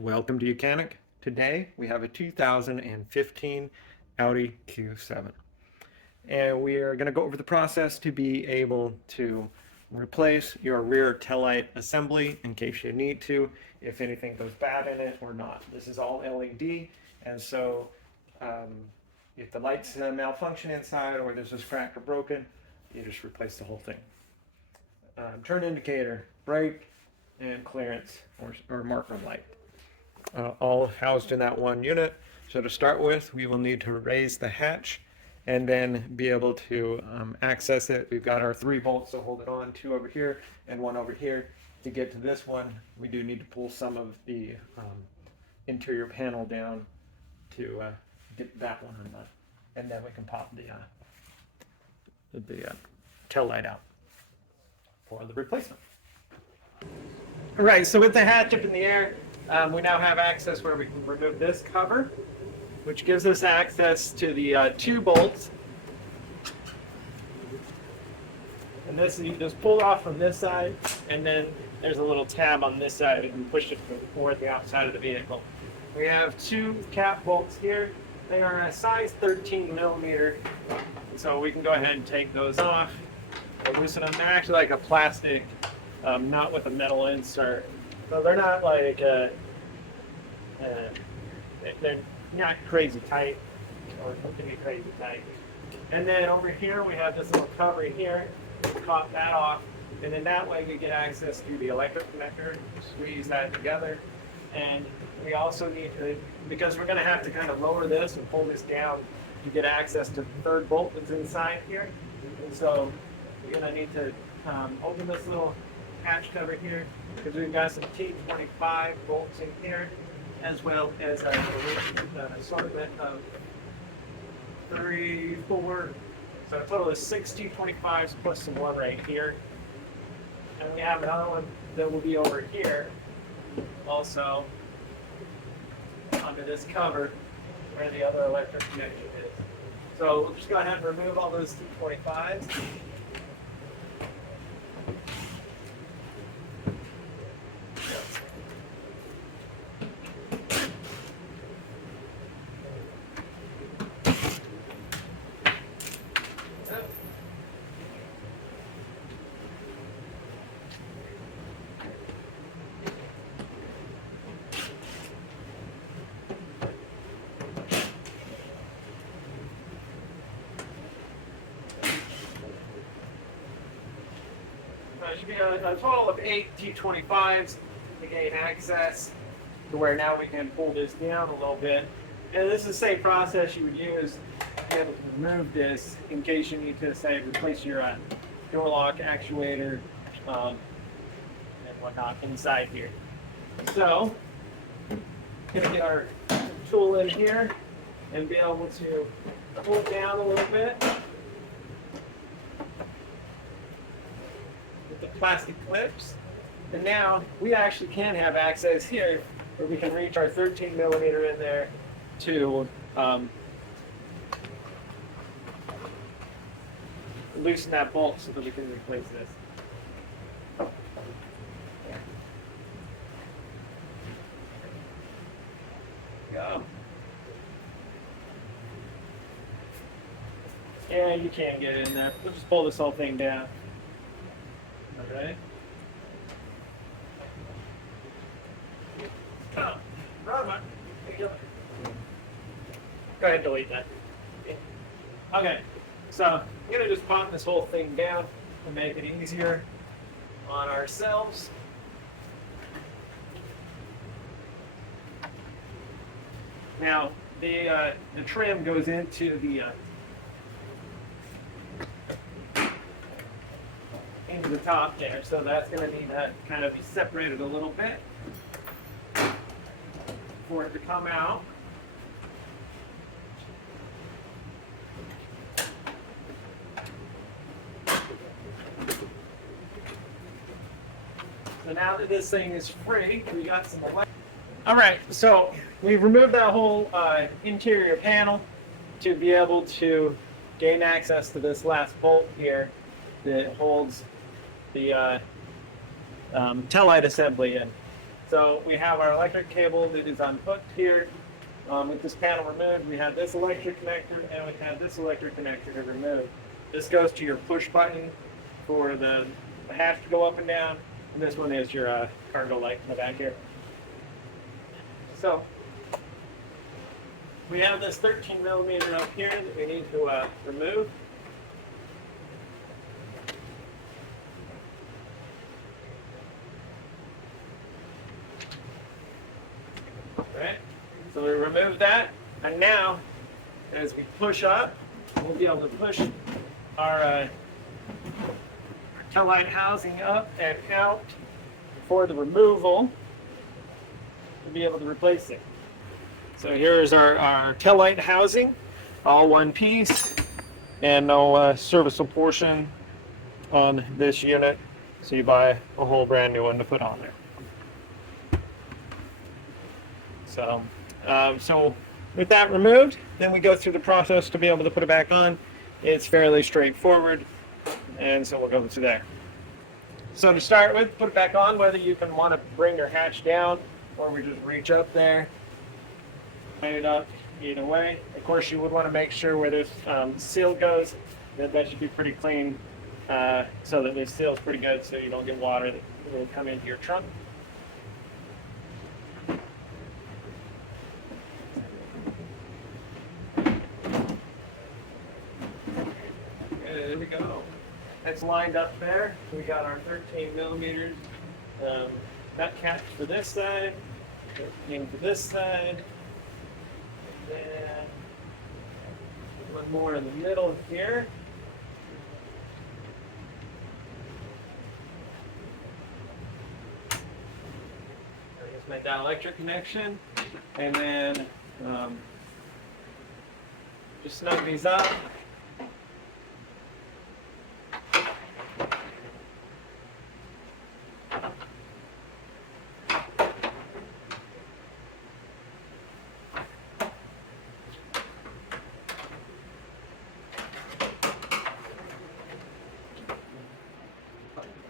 Welcome to Mechanic. Today we have a 2015 Audi Q7. And we are going to go over the process to be able to replace your rear taillight assembly in case you need to, if anything goes bad in it or not. This is all LED, and so if the lights malfunction inside or there's this crack or broken, you just replace the whole thing. Turn indicator, brake, and clearance or marker light. All housed in that one unit. So to start with, we will need to raise the hatch and then be able to access it. We've got our 3 bolts to hold it on, 2 over here and 1 over here. To get to this one, we do need to pull some of the interior panel down to get that one undone. And then we can pop the tail light out for the replacement. All right, so with the hatch up in the air, we now have access where we can remove this cover, which gives us access to the 2 bolts. And this you just pull off from this side, and then there's a little tab on this side and you push it toward the outside of the vehicle. We have 2 cap bolts here. They are a size 13 millimeter, so we can go ahead and take those off or loosen them. They're actually like a plastic, not with a metal insert. So they're not like they're not crazy tight, or something be crazy tight. And then over here we have this little cover here. Pop that off, and then that way we get access to the electric connector. Squeeze that together, and we also need to, because we're going to have to kind of lower this and pull this down to get access to the 3rd bolt that's inside here. And so we're going to need to open this little hatch cover here, because we've got some T25 bolts in here, as well as an assortment of 3, 4, so a total of 6 T25s plus some 1 right here. And we have another one that will be over here, also under this cover where the other electric connection is. So we'll just go ahead and remove all those T25s. There should be a total of 8 T25s to gain access to where now we can pull this down a little bit. And this is the same process you would use to be able to remove this in case you need to, say, replace your door lock actuator and whatnot inside here. So, going to get our tool in here and be able to pull it down a little bit with the plastic clips. And now we actually can have access here where we can reach our 13 millimeter in there to loosen that bolt so that we can replace this. Go. Yeah, you can get it in there. We'll just pull this whole thing down. All right. Oh, wrong one. Go ahead and delete that. Okay, so I'm going to just pop this whole thing down to make it easier on ourselves. Now, the trim goes into the top there, so that's going to need to kind of be separated a little bit for it to come out. So now that this thing is free, we got some electric. All right, so we've removed that whole interior panel to be able to gain access to this last bolt here that holds the taillight assembly in. So we have our electric cable that is unhooked here. With this panel removed, we have this electric connector and we have this electric connector to remove. This goes to your push button for the hatch to go up and down, and this one is your cargo light in the back here. So we have this 13 millimeter up here that we need to remove. Right? So we remove that, and now as we push up, we'll be able to push our tail light housing up and out for the removal to be able to replace it. So here's our tail light housing, all one piece, and no serviceable portion on this unit. So you buy a whole brand new one to put on there. So with that removed, then we go through the process to be able to put it back on. It's fairly straightforward, and so we'll go through there. So to start with, put it back on, whether you can want to bring your hatch down or we just reach up there, line it up either way. Of course, you would want to make sure where this seal goes, that should be pretty clean, so that this seal is pretty good so you don't get water that will come into your trunk. There we go. It's lined up there. We got our 13 millimeters nut cap for this side, 13 for this side, and then one more in the middle here. I just make that electric connection, and then just snug these up.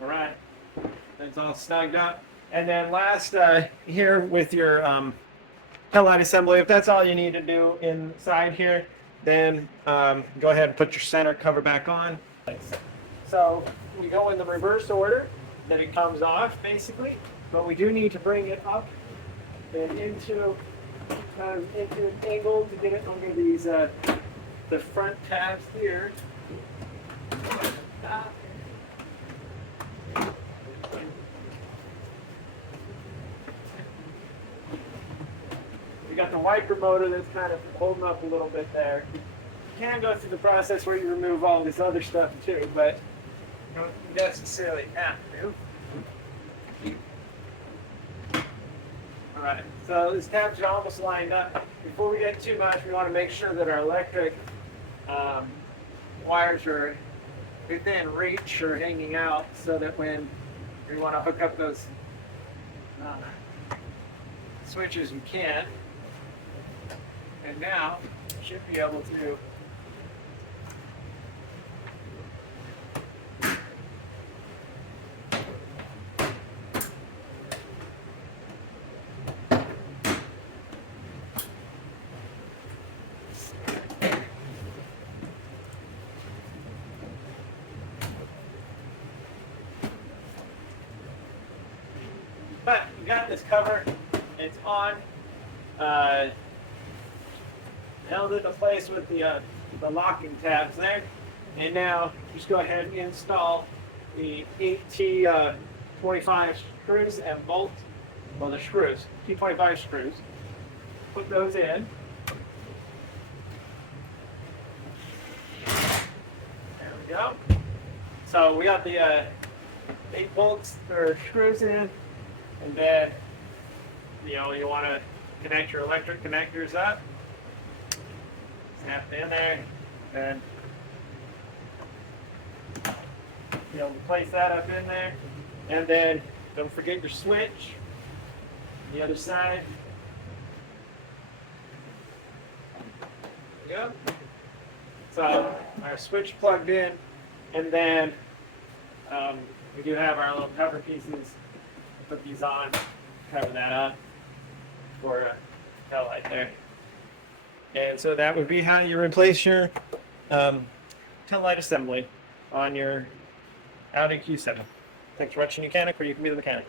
All right, that's all snugged up. And then last here with your tail light assembly, if that's all you need to do inside here, then go ahead and put your center cover back on. So we go in the reverse order that it comes off, basically, but we do need to bring it up and into an angle to get it under these the front tabs here. We got the wiper motor that's kind of holding up a little bit there. You can go through the process where you remove all this other stuff too, but you don't necessarily have to. All right, so this tabs are almost lined up. Before we get too much, we want to make sure that our electric wires are within reach or hanging out, so that when we want to hook up those switches, we can. And now we should be able to but we got this cover. It's on. Held it in place with the locking tabs there. And now just go ahead and install the 8T25 screws and bolts. Well, the screws, T25 screws. Put those in. There we go. So we got the 8 bolts or screws in, and then you want to connect your electric connectors up. Snap it in there, and place that up in there, and then don't forget your switch. The other side. Yep. So our switch plugged in, and then we do have our little cover pieces. Put these on. cover that on for tail light there. And so that would be how you replace your tail light assembly on your Audi Q7. Thanks for watching, Mechanic, or you can be the mechanic.